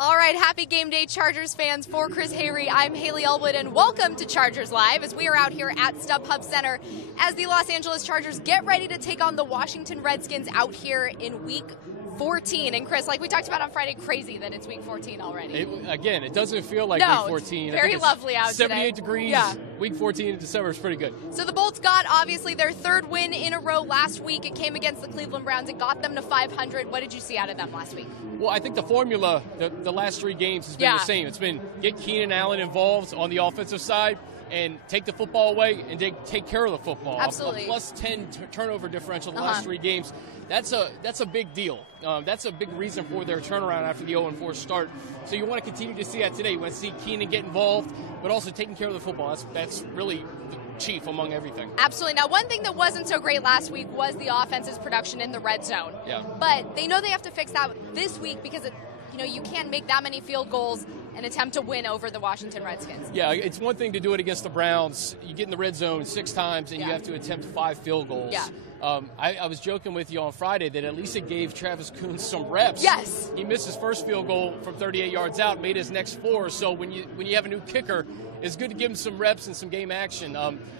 All right, happy game day, Chargers fans. For Chris Hayre, I'm Haley Elwood, and welcome to Chargers Live as we are out here at StubHub Center as the Los Angeles Chargers get ready to take on the Washington Redskins out here in Week 14. And Chris, like we talked about on Friday, crazy that it's Week 14 already. It doesn't feel like no, Week 14. It's very lovely out 78 today. degrees. Yeah. Week 14 in December is pretty good. So the Bolts got, obviously, their third win in a row last week. It came against the Cleveland Browns. It got them to 500. What did you see out of them last week? Well, I think the formula, the last three games has been the same. It's been get Keenan Allen involved on the offensive side and take the football away and take care of the football. Absolutely. A plus 10 turnover differential the last three games. That's a big deal. That's a big reason for their turnaround after the 0-4 start. So you want to continue to see that today. You want to see Keenan get involved, but also taking care of the football. That's really the chief among everything. Absolutely. Now, one thing that wasn't so great last week was the offense's production in the red zone. Yeah. But they know they have to fix that this week because you can't make that many field goals and attempt to win over the Washington Redskins. Yeah, it's one thing to do it against the Browns. You get in the red zone 6 times and you have to attempt 5 field goals. Yeah. I was joking with you on Friday that at least it gave Travis Coons some reps. Yes. He missed his first field goal from 38 yards out, made his next 4. So when you have a new kicker, it's good to give him some reps and some game action.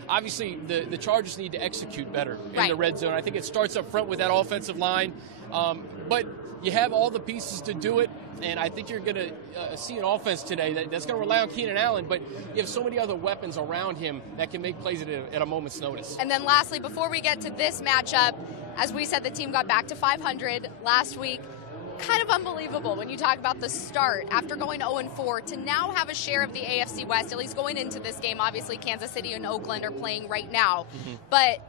Obviously, the Chargers need to execute better in the red zone. I think it starts up front with that offensive line. But you have all the pieces to do it, and I think you're going to see an offense today that's going to rely on Keenan Allen, but you have so many other weapons around him that can make plays at a moment's notice. And then lastly, before we get to this matchup, as we said, the team got back to 500 last week. Kind of unbelievable when you talk about the start after going 0-4 to now have a share of the AFC West, at least going into this game. Obviously, Kansas City and Oakland are playing right now, but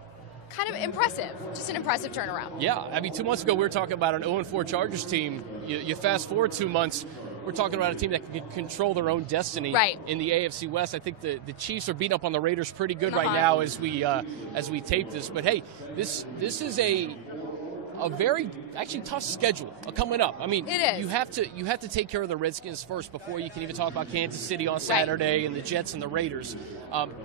kind of impressive, just an impressive turnaround. Yeah, I mean, 2 months ago we were talking about an 0-4 Chargers team. You fast forward 2 months, we're talking about a team that can control their own destiny in the AFC West. I think the Chiefs are beating up on the Raiders pretty good right now as we tape this. But hey, this is a very actually tough schedule coming up. I mean, it is. You have to take care of the Redskins first before you can even talk about Kansas City on Saturday and the Jets and the Raiders.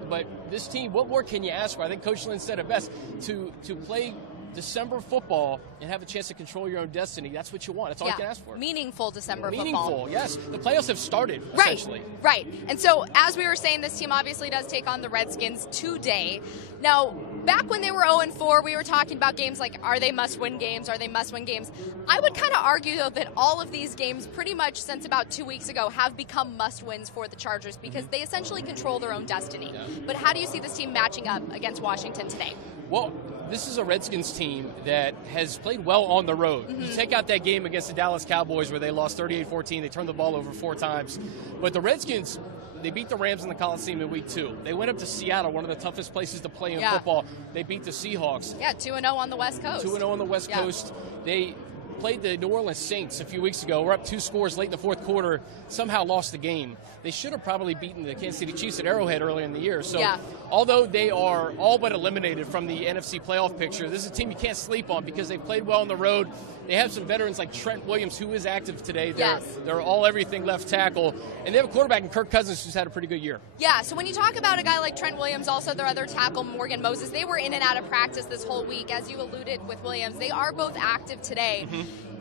But this team, what more can you ask for? I think Coach Lynn said it best: to play December football and have a chance to control your own destiny. That's what you want. That's all you can ask for. Meaningful December football. Meaningful, yes. The playoffs have started, essentially. Right. And so, as we were saying, this team obviously does take on the Redskins today. Now, back when they were 0-4, we were talking about games like, are they must-win games? Are they must-win games? I would kind of argue, though, that all of these games, pretty much since about 2 weeks ago, have become must-wins for the Chargers because they essentially control their own destiny. Yeah. But how do you see this team matching up against Washington today? Well, this is a Redskins team that has played well on the road. You take out that game against the Dallas Cowboys where they lost 38-14. They turned the ball over 4 times. But the Redskins, they beat the Rams in the Coliseum in Week 2. They went up to Seattle, one of the toughest places to play in football. They beat the Seahawks. Yeah, 2-0 on the West Coast. 2-0 on the West Coast. They played the New Orleans Saints a few weeks ago. We're up 2 scores late in the fourth quarter, somehow lost the game. They should have probably beaten the Kansas City Chiefs at Arrowhead earlier in the year. So although they are all but eliminated from the NFC playoff picture, this is a team you can't sleep on because they've played well on the road. They have some veterans like Trent Williams, who is active today. They're all everything left tackle. And they have a quarterback in Kirk Cousins who's had a pretty good year. Yeah, so when you talk about a guy like Trent Williams, also their other tackle, Morgan Moses, they were in and out of practice this whole week. As you alluded with Williams, they are both active today.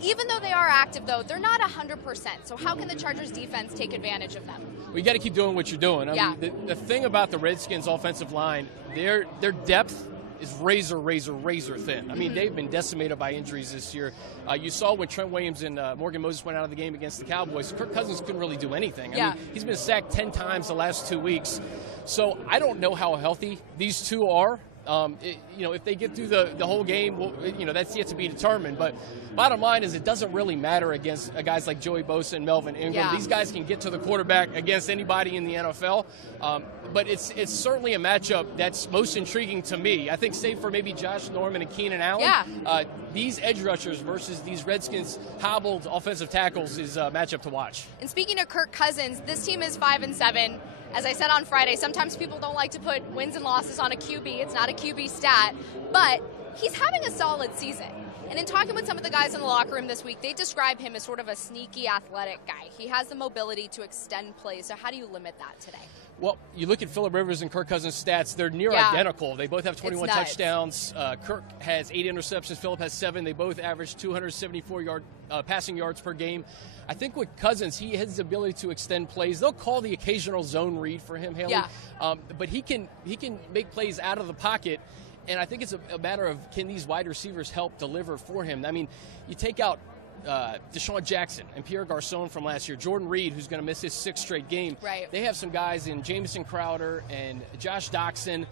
Even though they are active, though, they're not 100%. So how can the Chargers defense take advantage of them? Well, you got to keep doing what you're doing. I mean, the thing about the Redskins offensive line, their depth is razor thin. I mean, they've been decimated by injuries this year. You saw when Trent Williams and Morgan Moses went out of the game against the Cowboys, Kirk Cousins couldn't really do anything. I mean, he's been sacked 10 times the last 2 weeks. So I don't know how healthy these two are. If they get through the whole game, that's yet to be determined. But bottom line is it doesn't really matter against guys like Joey Bosa and Melvin Ingram. These guys can get to the quarterback against anybody in the NFL. But it's certainly a matchup that's most intriguing to me. I think save for maybe Josh Norman and Keenan Allen, these edge rushers versus these Redskins hobbled offensive tackles is a matchup to watch. And speaking of Kirk Cousins, this team is 5-7. As I said on Friday, sometimes people don't like to put wins and losses on a QB. It's not a QB stat, but he's having a solid season. And in talking with some of the guys in the locker room this week, they describe him as sort of a sneaky athletic guy. He has the mobility to extend plays. So how do you limit that today? Well, you look at Phillip Rivers and Kirk Cousins' stats, they're near identical. They both have 21 touchdowns. Kirk has 8 interceptions. Phillip has 7. They both average 274 passing yards per game. I think with Cousins, he has the ability to extend plays. They'll call the occasional zone read for him, Haley. But he can make plays out of the pocket. And I think it's a matter of, can these wide receivers help deliver for him? I mean, you take out Deshaun Jackson and Pierre Garçon from last year, Jordan Reed, who's going to miss his 6th straight game. Right. They have some guys in Jamison Crowder and Josh Doxson.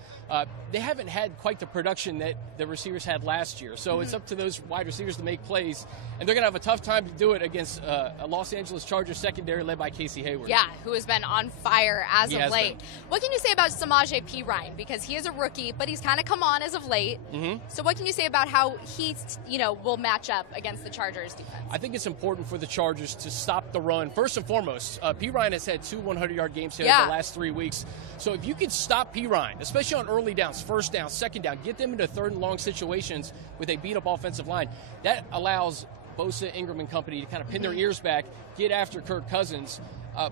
They haven't had quite the production that the receivers had last year. So it's up to those wide receivers to make plays. And they're going to have a tough time to do it against a Los Angeles Chargers secondary led by Casey Hayward. Yeah, who has been on fire as of late. What can you say about Samaje Perine? Because he is a rookie, but he's kind of come on as of late. So what can you say about how he, will match up against the Chargers defense? I think it's important for the Chargers to stop the run. First and foremost, Perine has had 2 100-yard games here in the last 3 weeks. So if you can stop Perine, especially on early downs, first down, second down, get them into 3rd and long situations with a beat-up offensive line, that allows Bosa, Ingram, and company to kind of pin their ears back, get after Kirk Cousins.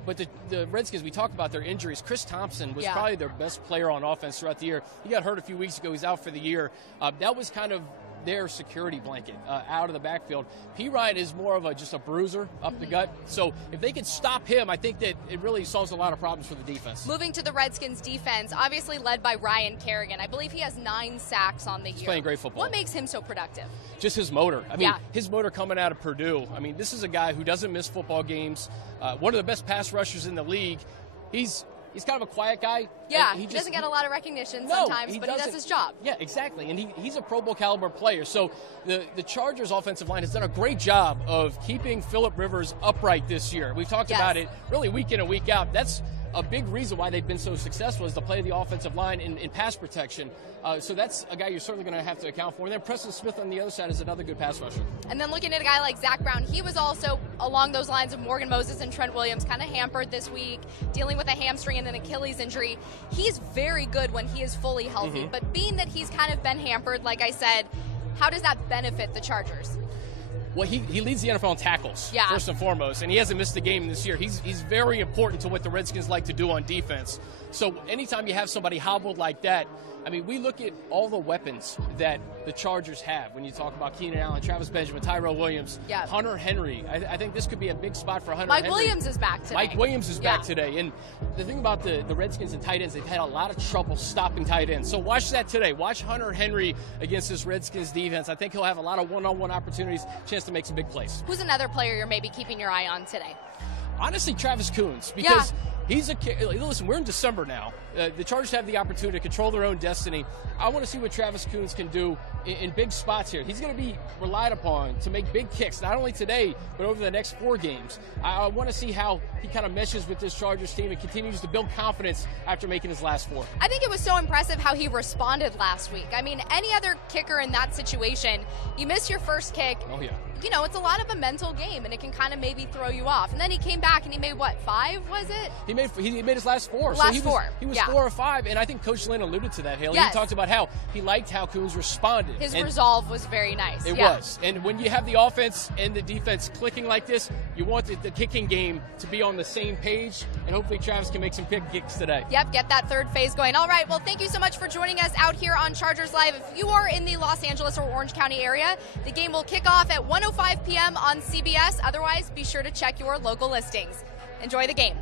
But the Redskins, we talked about their injuries. Chris Thompson was probably their best player on offense throughout the year. He got hurt a few weeks ago. He's out for the year. That was kind of their security blanket out of the backfield. Perine is more of just a bruiser up the gut. So if they can stop him, I think that it really solves a lot of problems for the defense. Moving to the Redskins defense, obviously led by Ryan Kerrigan. I believe he has 9 sacks on the year. He's playing great football. What makes him so productive? Just his motor. I mean, his motor coming out of Purdue. I mean, this is a guy who doesn't miss football games. One of the best pass rushers in the league. He's kind of a quiet guy. Yeah, he doesn't get a lot of recognition sometimes, but he does his job. Yeah, exactly. And he's a Pro Bowl caliber player. So the Chargers offensive line has done a great job of keeping Phillip Rivers upright this year. We've talked about it really week in and week out. That's a big reason why they've been so successful, is to play the offensive line in pass protection. So that's a guy you're certainly going to have to account for. And then Preston Smith on the other side is another good pass rusher. And then looking at a guy like Zach Brown, he was also along those lines of Morgan Moses and Trent Williams, kind of hampered this week, dealing with a hamstring and an Achilles injury. He's very good when he is fully healthy. But being that he's kind of been hampered, like I said, how does that benefit the Chargers? Well, he leads the NFL in tackles, first and foremost, and he hasn't missed a game this year. He's very important to what the Redskins like to do on defense. So anytime you have somebody hobbled like that, I mean, we look at all the weapons that the Chargers have. When you talk about Keenan Allen, Travis Benjamin, Tyrell Williams, Hunter Henry. I think this could be a big spot for Hunter Henry. Mike Williams is back today. Mike Williams is back today. And the thing about the Redskins and tight ends, they've had a lot of trouble stopping tight ends. So watch that today. Watch Hunter Henry against this Redskins defense. I think he'll have a lot of one-on-one opportunities, chance to make some big plays. Who's another player you're maybe keeping your eye on today? Honestly, Travis Coons, because he's listen, we're in December now. The Chargers have the opportunity to control their own destiny. I want to see what Travis Coons can do in big spots here. He's going to be relied upon to make big kicks, not only today, but over the next 4 games. I want to see how he kind of meshes with this Chargers team and continues to build confidence after making his last 4. I think it was so impressive how he responded last week. I mean, any other kicker in that situation, you miss your first kick. Oh, yeah. It's a lot of a mental game, and it can kind of maybe throw you off. And then he came back, and he made, 5, was it? He made his last 4. He was 4 or 5, and I think Coach Lynn alluded to that, Haley. He talked about how he liked how Coons responded. His resolve was very nice. It was. And when you have the offense and the defense clicking like this, you want the kicking game to be on the same page, and hopefully Travis can make some big kicks today. Yep, get that third phase going. All right, well, thank you so much for joining us out here on Chargers Live. If you are in the Los Angeles or Orange County area, the game will kick off at 1:05 p.m. on CBS. Otherwise, be sure to check your local listings. Enjoy the game.